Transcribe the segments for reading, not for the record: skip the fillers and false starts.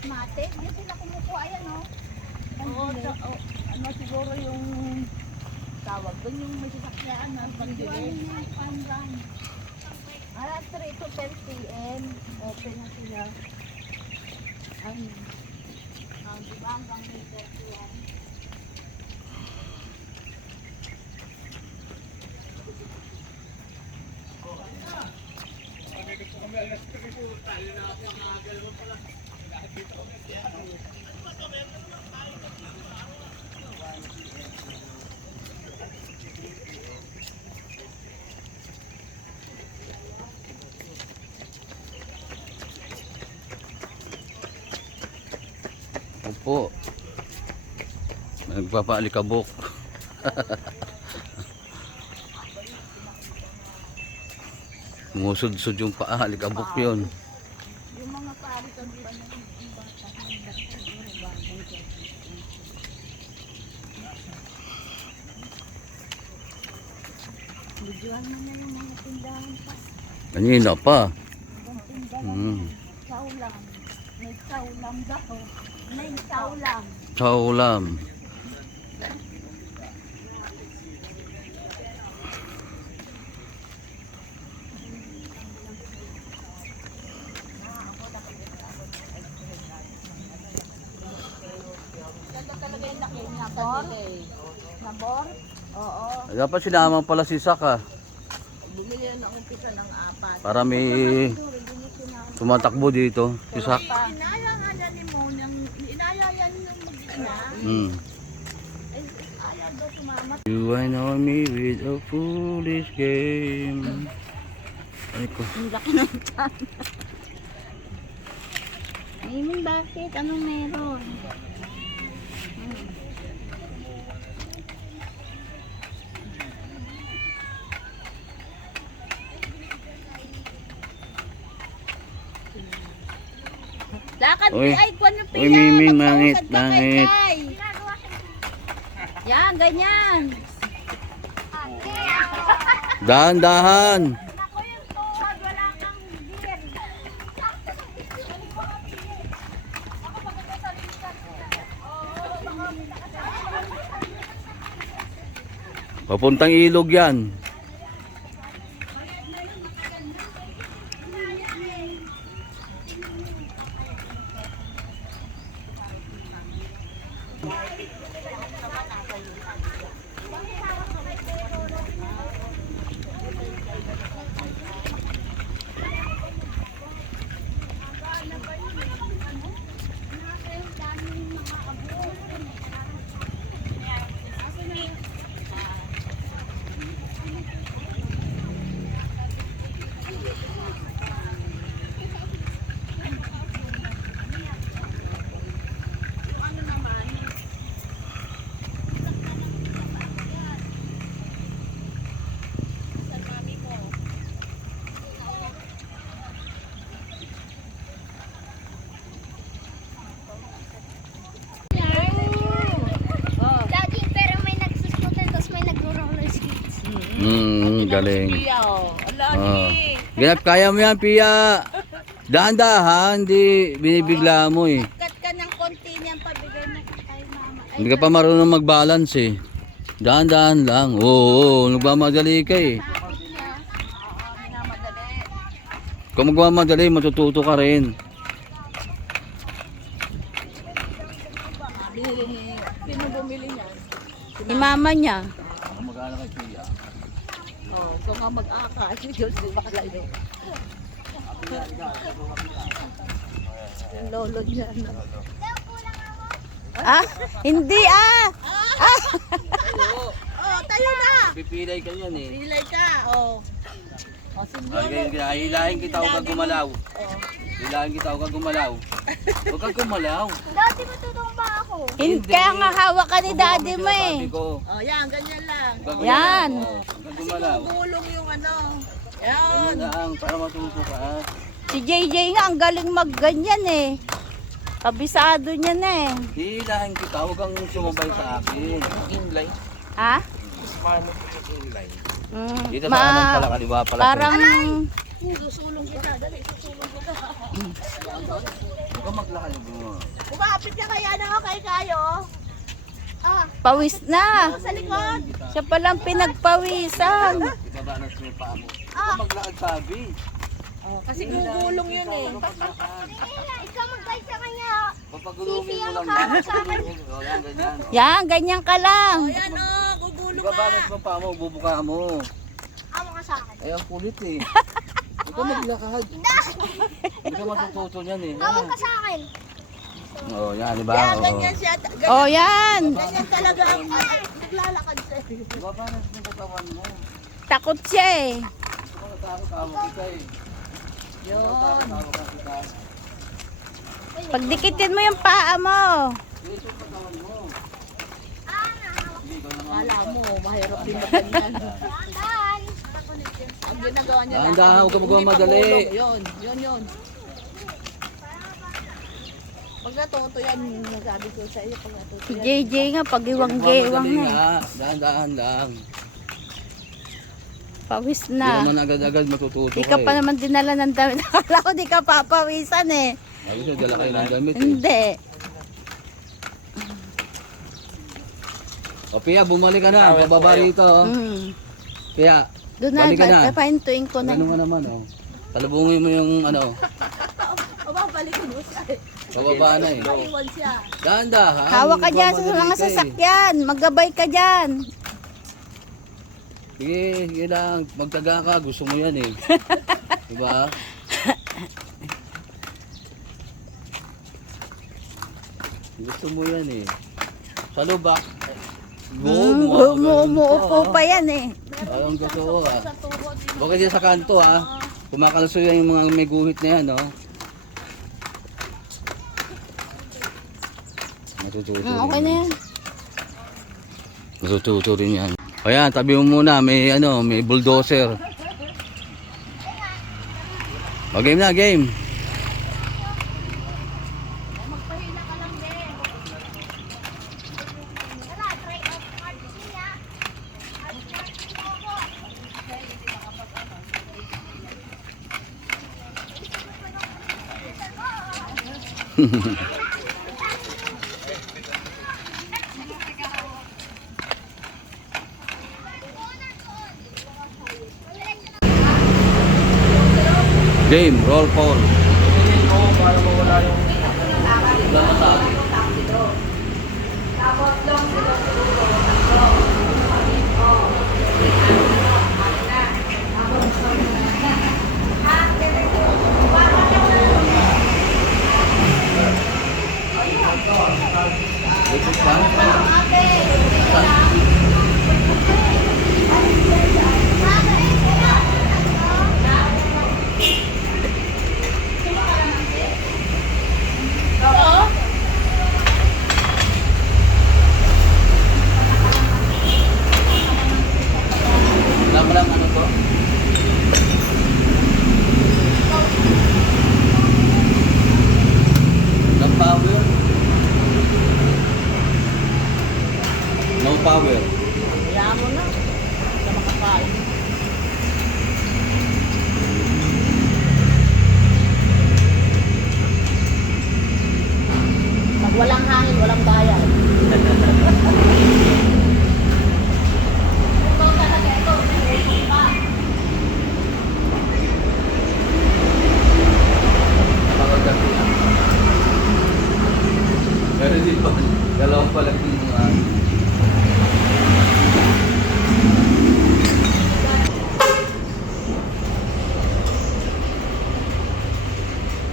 Mate, hindi sila kumukuha yan, no? Oo, ano siguro yung tawag doon yung may sasakyan na pagdilig. Alas 3 to 10 p.m. Open na sila. Ay, di ba hanggang may 31? Opo. Nagpapaalikabok. Musud-sud yung paa, alikabok yun. Yung mga pari ka ba na yung bata ng bagong Bidyohan mo na yung mga tindahan pa. Kanina pa. Ang tindahan saulam. May saulam daw. May saulam. Kaulam. Ganda talaga yung laki niya. Nabor? Nabor? Oo. Dapat sinama pala si Saka Bumili yan ng umpisa ng 4. para may tumatakbo dito. Si Sak. Inaya nga yan ni Mo, inaya yan yung mag-ina. Ayaw daw sumama. You went on me with a foolish game. Ay ko. Ang laki ng tiyan. Ayun, bakit? Anong meron? Lakad Uy. ay kwan yung Uy, Miming, mangit, Magpausad ka kay mangit. Kay. Yan, ganyan. Dahan-dahan. Ako yung tuwag, wala kang gear. Papuntang ilog yan. Laging pero may nagsuskutan, tapos may nagro-roller skates. Galing. Pia, oh. Ala, Ganap kaya mo yan, Pia. Dahan-dahan, hindi binibigla mo eh. Cut ka ng konti niyan, pabigay mo kay mama. Hindi ka pa marunong mag-balance eh. Dahan-dahan lang. Oo, nagmamadali ka eh. Kung magmamadali, matututo ka rin. Sino bumili niyan? Ni mama niya. Magkano kay Pia? Oh, ikaw nga mag-aka. Diyos, di ba kayo? Yung lolo niya. No? Ah, hindi ah. Oh, tayo na! Pipilay ka yan eh. Pilay ka, oh. Oh, sige. Hilahin kita huwag kang gumalaw. Oh. Hilahin kita huwag kang gumalaw. Huwag kang gumalaw. Dati matutong ba ako? Hindi. Kaya nga hawak ka ni daddy mo eh. Sabi ko, Oh, yan, ganyan lang. huwag kang Yan. gumalaw. Huwag kang gumalaw. Gulong yung ano. Yan Yan. lang, para matuto ka. Si JJ nga ang galing magganyan eh. Kabisado niya na eh. Hilahin kita huwag kang sumabay sa akin. Inline. Ha? Paano yung inline? Dito Ma- sa kanan pala, kaliwa pala. Parang Susulong kita. Dali, susulong kita. Ikaw maglakad mo. Kumapit ka kaya na kay Kayo. Ah, Pawis na. Sa likod. Siya palang pinagpawisan. Ibabanas mo yung paa mo. Ah. Ikaw maglakad sabi. Kasi gugulong yun eh. ikaw mag-guide sa kanya. Papagulungin mo lang. sa akin. O, yan, ganyan. Yan, ganyan ka lang. Ayan o, gugulong ka. Ibabanas mo paa mo, bubuka mo. Amo ka sa akin. Ay, ang kulit eh. Ikaw maglakad. Hindi ka matututo niyan eh. Hawak ka sa akin. Oh, yan, di ba? Kaya Oo. ganyan siya. Oh, yan. Ganyan talaga ang naglalakad siya. Ibabanas mo katawan mo. Takot siya eh. Ikaw natakot-tawag kita eh. Yun. Tawag kita. Pagdikitin mo yung paa mo. Ito yung katawan mo. Hindi ko naman. Kala mo, mahirap din na ganyan. Dahan. Ang ginagawa niya Dahan-dahan, huwag ka magawa hindi madali. pagulong. Yun. Pag natuto yan, nasabi ko sa iyo, pag natuto Si yan. JJ nga, pagiwang-gewang Madali na. nga. Dahan-dahan lang. Pawis Hindi na. naman agad-agad matututo Di ka pa naman dinala ng damit. Akala ko di ka papawisan eh. Ayos na, dala kayo ng damit eh. Hindi. O Pia, bumalik ka na. Pababa rito. oh. Pia, Doon na, balik ka na. papahintuin ko na. Ano nga naman oh. Talubungin mo yung ano. O ba, balik mo siya eh. Pababa na eh. Maiwan siya. Dahan-dahan. Hawak ka dyan sa Magmamadali mga ka eh. sasakyan. Maggabay ka dyan. Sige, sige lang. Magtaga ka. Gusto mo yan eh. Diba? Gusto mo yan eh. Sa lubak. Umuupo pa yan eh. Parang totoo ah. Sa tuhod, Huwag kasi sa kanto ah. Kumakalso yan yung mga may guhit na yan oh. Matututo Okay na yan. Matututo rin yan. Ayan, tabi mo muna. May ano, may bulldozer. O, game na, game. Magpahila ka lang din. Tara, try out hard siya. Game, roll call. Wala pa lang ano to? No power? No power. Kaya mo na. Sa makakain. Pag walang hangin, walang bayan. Makagabi lang. Pero di pa, dalawang pala yung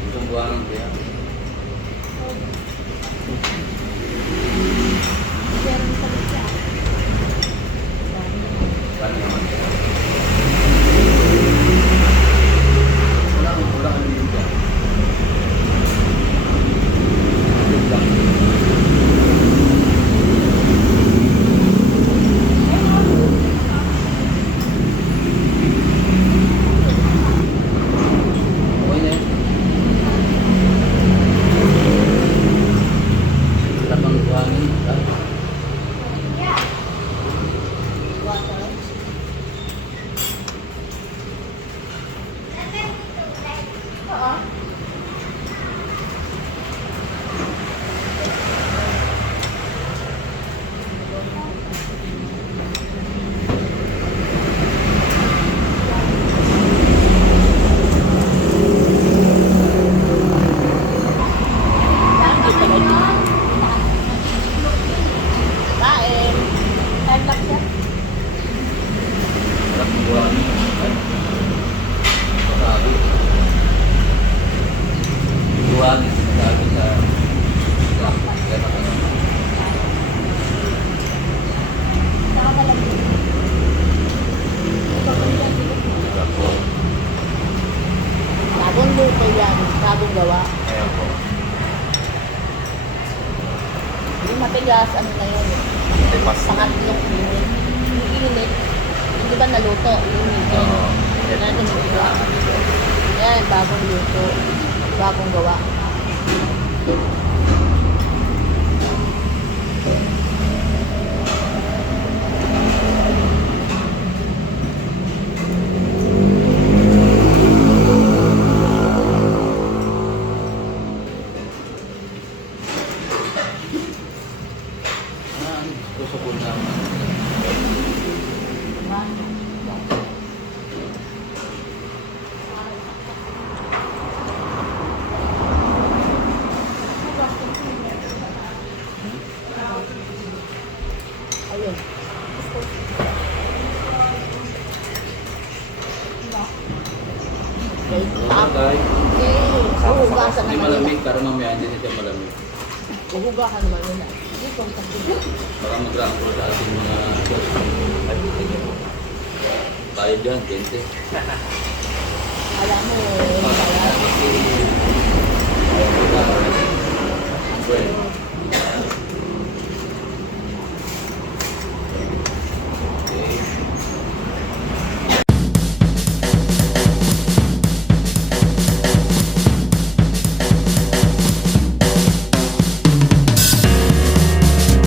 itong buwangan kaya. Paano naman? Wala kang yun dyan. Yun lang. Bagong luto yan. Bagong gawa. Ayan po. Yung matigas, ano na yun? Tipas na. Pangatlong init. Yung init, hindi ba naluto? Yung init. Oo. Yan, iniiwa. Yan, bagong luto. Bagong gawa. Tusok ko na. Ayun. Okay, tap. Guys, Okay, huhugasan hindi naman nila. malamig, pero mamaya hindi na siya malamig. Huhugasan naman nila. Hindi kung sakit. Baka mag-rango sa ating mga tayo dyan, 20. Alam mo, Ayaw ko